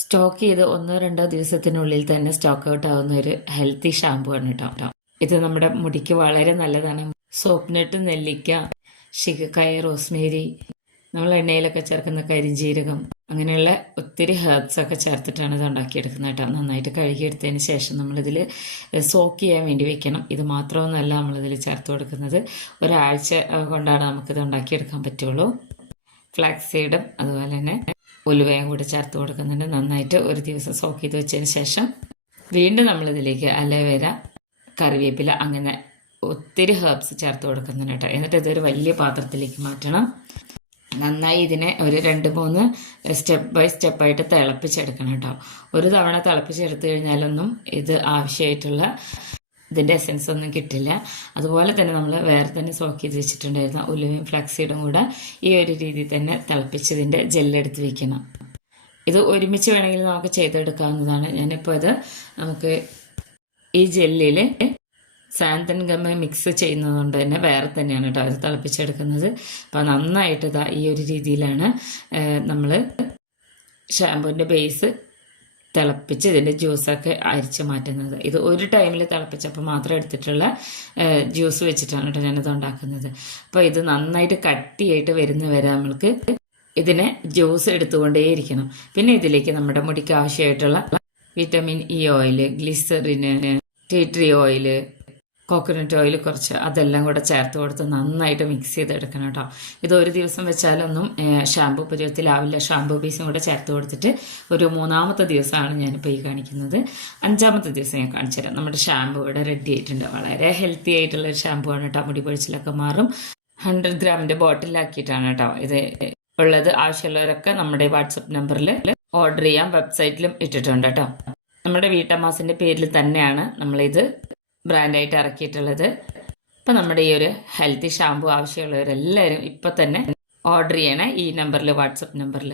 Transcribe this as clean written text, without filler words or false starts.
Stock ചെയ്ത് 1-2 ദിവസത്തിനുള്ളിൽ തന്നെ സ്റ്റോക്ക് ഔട്ട് ആവുന്ന ഒരു ഹെൽത്തി ഷാമ്പു ആണ് കേട്ടോ. ഇത് നമ്മുടെ മുടിക്ക് വളരെ നല്ലതാണ്. സോപ്പ് നട്ട്, നെല്ലിക്ക, ശികക്കായ, റോസ്മേരി, നമ്മൾ എണ്ണയിലൊക്കെ ചേർക്കുന്ന കരിഞ്ജീരകം, അങ്ങനെയുള്ള ഒത്തിരി ഹെർബ്സ് ഒക്കെ ചേർത്തിട്ടാണ് ഇത് ഉണ്ടാക്കിയെടുക്കുന്നത് കേട്ടോ. നന്നായിട്ട് കഴുകിയെടുത്തതിന് ശേഷം നമ്മളിതിൽ സോക്ക് ചെയ്യാൻ വേണ്ടി വെക്കണം. ഇത് മാത്രമൊന്നുമല്ല നമ്മളിതിൽ ചേർത്ത് കൊടുക്കുന്നത്, ഒരാഴ്ച കൊണ്ടാണ് നമുക്കിത് ഉണ്ടാക്കിയെടുക്കാൻ പറ്റുള്ളൂ. ഫ്ലാക്സ് സീഡും അതുപോലെ തന്നെ ഉലുവയും കൂടി ചേർത്ത് കൊടുക്കുന്നുണ്ട്. നന്നായിട്ട് ഒരു ദിവസം സോക്ക് ചെയ്ത് വെച്ചതിന് ശേഷം വീണ്ടും നമ്മളിതിലേക്ക് അലോവേര, കറിവേപ്പില, അങ്ങനെ ഒത്തിരി ഹെർബ്സ് ചേർത്ത് കൊടുക്കുന്നുണ്ട് കേട്ടോ. എന്നിട്ട് ഇതൊരു വലിയ പാത്രത്തിലേക്ക് മാറ്റണം. നന്നായി ഇതിനെ ഒരു 2-3 സ്റ്റെപ്പ് ബൈ സ്റ്റെപ്പായിട്ട് തിളപ്പിച്ചെടുക്കണം കേട്ടോ. ഒരു തവണ തിളപ്പിച്ചെടുത്തു കഴിഞ്ഞാലൊന്നും ഇത് ആവശ്യമായിട്ടുള്ള ഇതിൻ്റെ എസൻസ് ഒന്നും കിട്ടില്ല. അതുപോലെ തന്നെ നമ്മൾ വേറെ തന്നെ സോക്ക് ചെയ്ത് വെച്ചിട്ടുണ്ടായിരുന്ന ഉലുവയും ഫ്ലാക്സീഡും കൂടെ ഈ ഒരു രീതിയിൽ തന്നെ തിളപ്പിച്ചതിൻ്റെ ജെല്ലെടുത്ത് വെക്കണം. ഇത് ഒരുമിച്ച് വേണമെങ്കിൽ നമുക്ക് ചെയ്തെടുക്കാവുന്നതാണ്. ഞാനിപ്പോൾ ഇത് നമുക്ക് ഈ ജെല്ലിൽ സാന്തൻ ഗമ്മ മിക്സ് ചെയ്യുന്നതുകൊണ്ട് തന്നെ വേറെ തന്നെയാണ് കേട്ടോ ഇത് തിളപ്പിച്ചെടുക്കുന്നത്. അപ്പോൾ നന്നായിട്ട് ഇതാ ഈ ഒരു രീതിയിലാണ് നമ്മൾ ഷാമ്പൂവിൻ്റെ ബേസ് തിളപ്പിച്ച് ഇതിൻ്റെ ജ്യൂസൊക്കെ അരിച്ച് മാറ്റുന്നത്. ഇത് ഒരു ടൈമിൽ തിളപ്പിച്ചപ്പോൾ മാത്രം എടുത്തിട്ടുള്ള ജ്യൂസ് വെച്ചിട്ടാണ് കേട്ടോ ഞാനിത് ഉണ്ടാക്കുന്നത്. അപ്പോൾ ഇത് നന്നായിട്ട് കട്ടിയായിട്ട് വരുന്ന വരെ നമ്മൾക്ക് ഇതിനെ ജ്യൂസ് എടുത്തുകൊണ്ടേയിരിക്കണം. പിന്നെ ഇതിലേക്ക് നമ്മുടെ മുടിക്ക് ആവശ്യമായിട്ടുള്ള vitamin E oil, glycerin, tea tree oil, coconut oil കുറച്ച്, അതെല്ലാം കൂടെ ചേർത്ത് കൊടുത്ത് നന്നായിട്ട് മിക്സ് ചെയ്തെടുക്കണം കേട്ടോ. ഇത് ഒരു ദിവസം വെച്ചാലൊന്നും ഷാമ്പു പരുവത്തിലാവില്ല. ഷാമ്പു ബേസും കൂടെ ചേർത്ത് കൊടുത്തിട്ട് ഒരു 3-ാമത്തെ ദിവസമാണ് ഞാനിപ്പോൾ ഈ കാണിക്കുന്നത്. 5-ാമത്തെ ദിവസം ഞാൻ കാണിച്ചു തരാം. നമ്മുടെ ഷാമ്പു ഇവിടെ റെഡി ആയിട്ടുണ്ട്. വളരെ ഹെൽത്തി ആയിട്ടുള്ള ഒരു ഷാമ്പു ആണ് കേട്ടോ. മുടി പൊഴിച്ചിലൊക്കെ മാറും. 100 ഗ്രാമിൻ്റെ ബോട്ടിലാക്കിയിട്ടാണ് കേട്ടോ ഇത് ഉള്ളത്. ആവശ്യമുള്ളവരൊക്കെ നമ്മുടെ വാട്സപ്പ് നമ്പറിൽ ഓർഡർ ചെയ്യാം. വെബ്സൈറ്റിലും ഇട്ടിട്ടുണ്ട് കേട്ടോ. നമ്മുടെ വീട്ടമ്മാസിൻ്റെ പേരിൽ തന്നെയാണ് നമ്മളിത് ബ്രാൻഡായിട്ട് ഇറക്കിയിട്ടുള്ളത്. അപ്പോൾ നമ്മുടെ ഈ ഒരു ഹെൽത്തി ഷാമ്പു ആവശ്യമുള്ളവരെല്ലാവരും ഇപ്പോൾ തന്നെ ഓർഡർ ചെയ്യണേ ഈ നമ്പറിൽ, വാട്സപ്പ് നമ്പറിൽ.